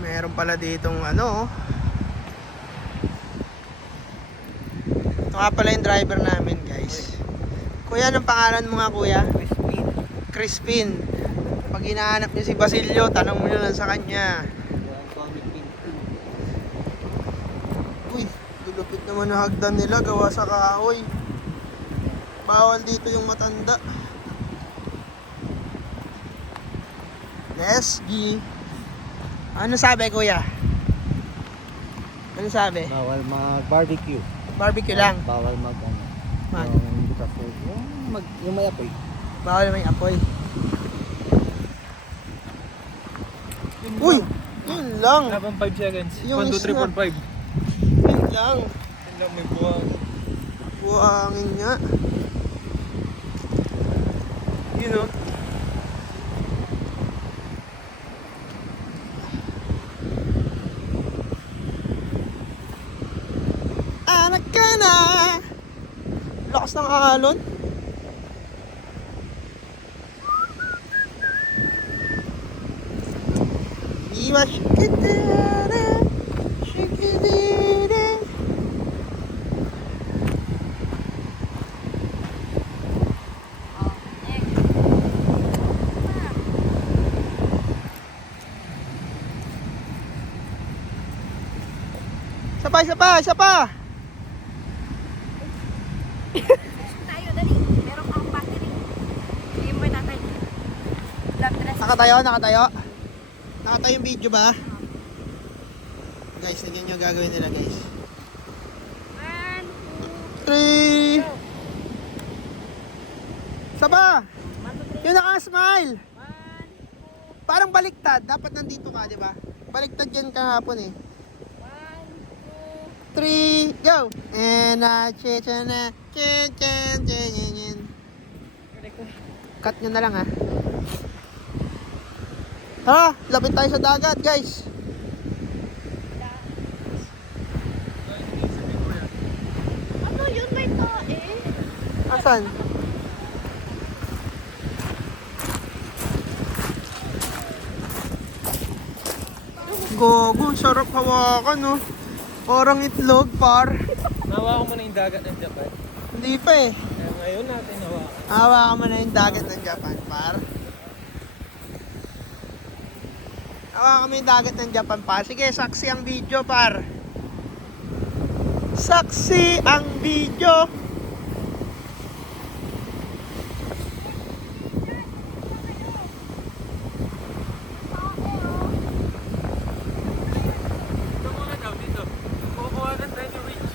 Meron pala ditong ano. Ito nga pala yung driver namin, guys. Kuya, anong pangalan mo nga, kuya? Crispin. Crispin. Pag hinahanap niyo si Basilio, tanong mo lang sa kanya. Uy, lulupit naman na hagdan nila gawa sa kahoy. Bawal dito yung matanda. Lesgi. Ano sabi, kuya? Ano sabi? Bawal mag-barbecue. Barbecue lang. Bawal mag Mag? yung may apoy. Bawal may apoy. Uy! Yun lang. Habang 5 seconds. Yung 1, 2, 3, 4, 5. Yun lang. Yun lang, may buwang. Buhangin nga. You know. Anak ka na. Lakas ng alon. Iwa shikitara, shikitara. Isa pa. Tayo, dali. Meron kang battery. Sige mo natin. Love dress. Nakatayo. Nakatayo yung video ba? Guys, tignan nyo gagawin nila, guys. 1, 2, 3. Isa pa. Yung naka-smile. 1, Parang baliktad. Dapat nandito ka, di ba? Baliktad yan kahapon eh. 3, go! And na. Cut nyo na lang ha. Tara, lapit tayo sa dagat, guys. Ano yun, may tae? Asan? Gogo, sarap hawakan, no? Parang itlog, par. Nawa ko mo na yung dagat ng Japan. Hindi pa eh. Kaya ngayon natin nawa. Hawakan mo na yung dagat ng Japan, par. Hawakan mo yung dagat ng Japan, par. Sige, saksi ang video, par. Saksi ang video. Ito muna daw dito. Kukuha ng treasure reach.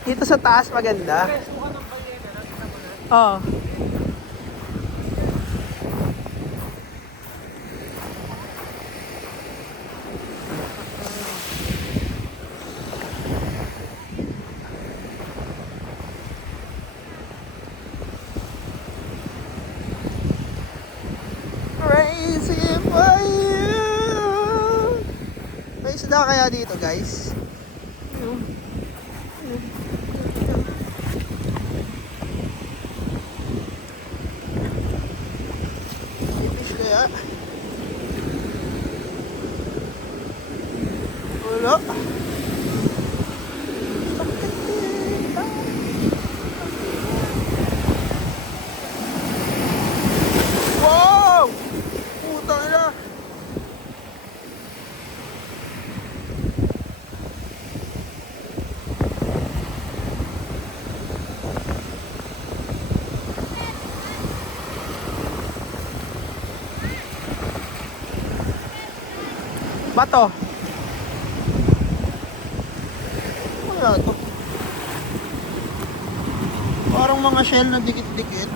Dito sa taas maganda. Suka ng balyena. Nakita mo na. Oo. Crazy for you. May isda kaya dito, guys? May fish kaya? Wala. Wow! Puta na. Bato. Wala to. Parang mga shell na dikit-dikit.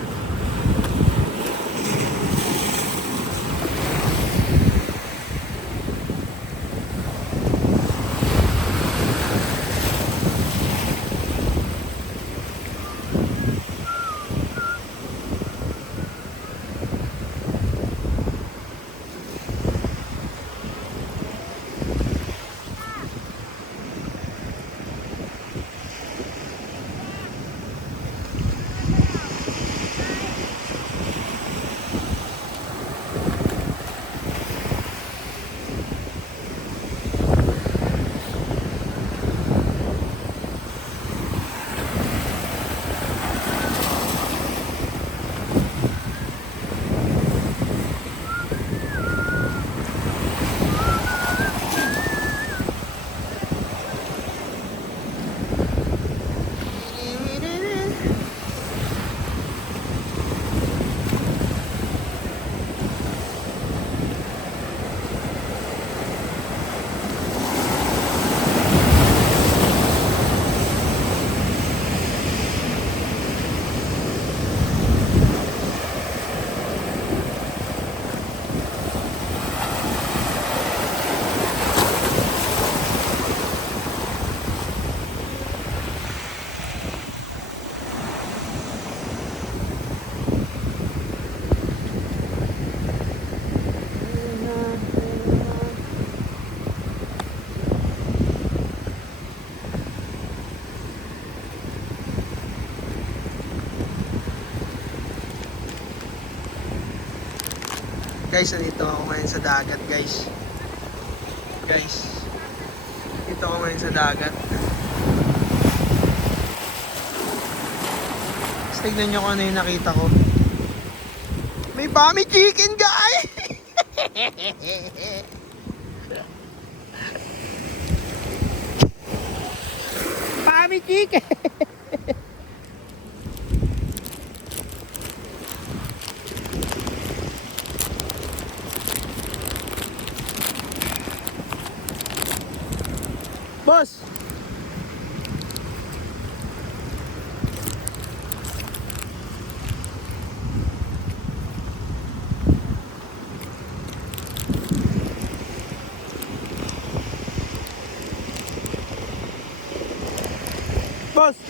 Guys, nandito ako ngayon sa dagat, guys. Guys, dito ako ngayon sa dagat. Tapos tignan nyo kung ano yung nakita ko. May bami chicken, guys! Bami chicken! Boss! Boss!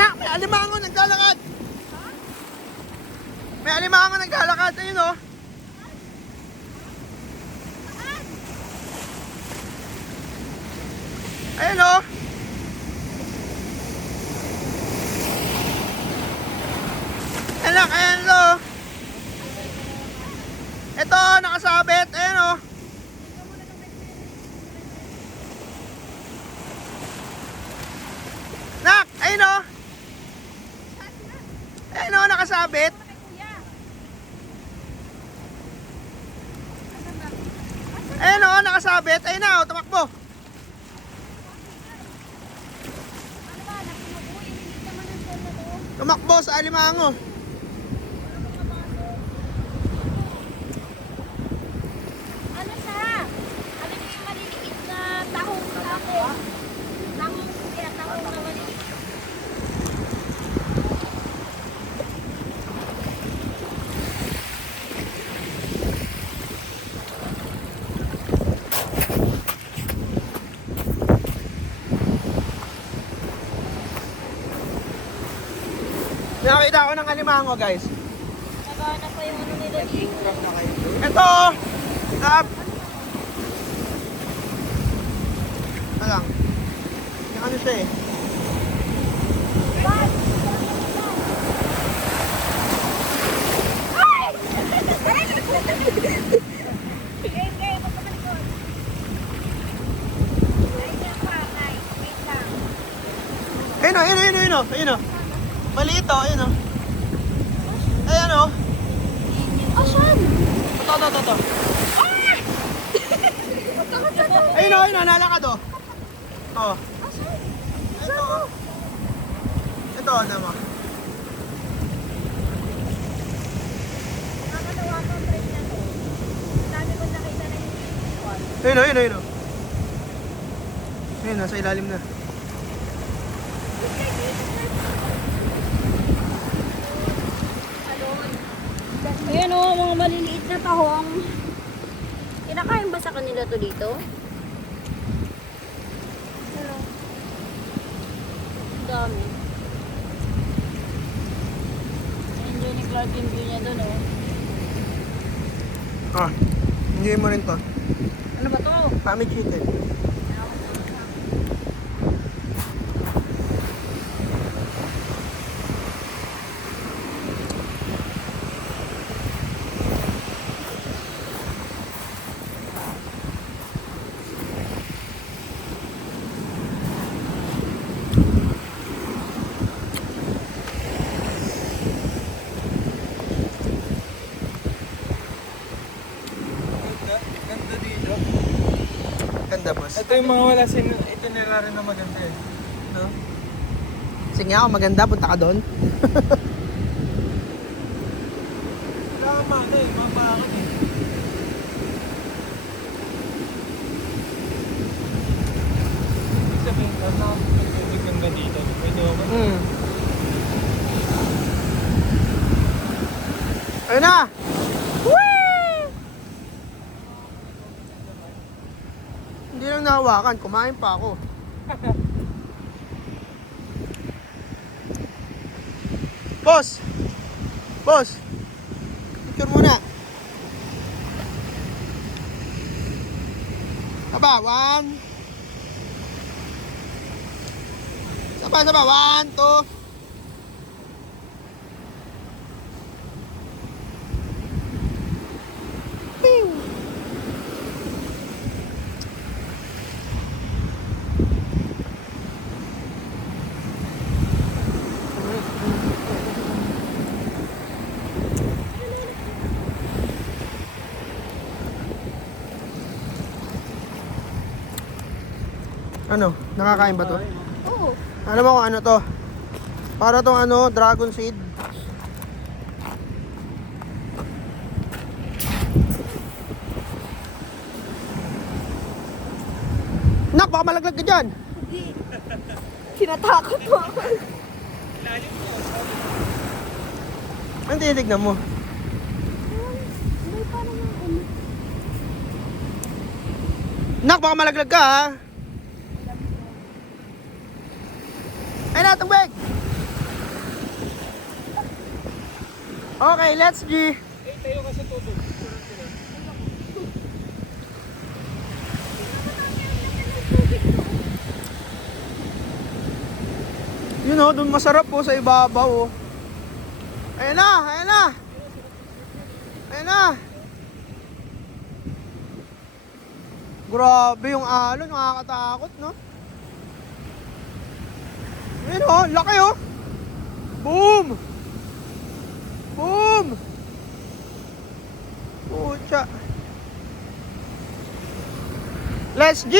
May alimango naglalakad! May alimango naglalakad, ayun oh! Ayun oh! Anak, ayan oh! Ito, nakasabit, ayun oh! Nak, ayun oh! Ayun o, nakasabit. Ayun o, nakasabit. Ayun na o, tumakbo. Tumakbo sa alimango. Ano siya? Ano yung maliliit na tahong ako? Tahong, kaya tahong na maliliit. Nakakita ako ng alimango, guys. Nagana pa yung ano nila dito. Ito! Stop! Ito lang. Yung ano siya eh. Ayun o, ayun o, ayun o, ayun o. Maliit o, ayun o. Ayan o. Asan? Ito. Ayun o, ayun o, nalakad o. O. Ito o. Ito, ano mo. Nakakatawa ko ang trip na to. Sabi ko nakita na yung one. Ayun o, ayun o, ayun o. Ayun, nasa ilalim na. Ayan o, mga maliliit na tahong. Kinakain ba sa kanila to dito? Hello. Dami. Enjoy ni Clark yung view niya doon oh. Ah, enjoy mo rin to. Ano ba to? Kami chicken. maganda, boss. Ito yung mga wala sin itinerary na maganda eh. No? Sige ako, maganda. Punta ka doon. Tama na eh, mamakakit eh. Ibig sabihin, tubig ng ganito. Pwede ako. Ayun na! Whee! Hindi lang nahawakan. Kumain pa ako. Boss! Boss! Picture muna. Saba, one. Saba, one, two. Pew! Ano? Nakakain ba to? Oo. Alam mo kung ano to? Para tong ano, dragon seed. Nak, baka malaglag ka dyan. Hindi. Tinatakot mo ako. Ang titignan mo. May parang ano. Nak, baka malaglag ka ha. Ay na, tubig! Okay, let's G. Eh, tayo ka sa tubig. Yun o, dun masarap po sa ibabaw oh. Ayan na, ayan na. Ayan na. Grabe yung alon, nakakatakot no. Ayan o, laki oh. Boom! Boom! Pucha. Let's G!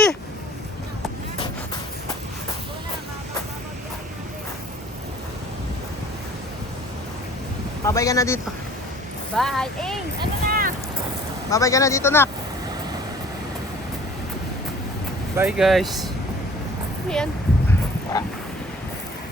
Babay ka na dito. Bye. Ano na? Babay ka na dito na. Bye guys. Ayan.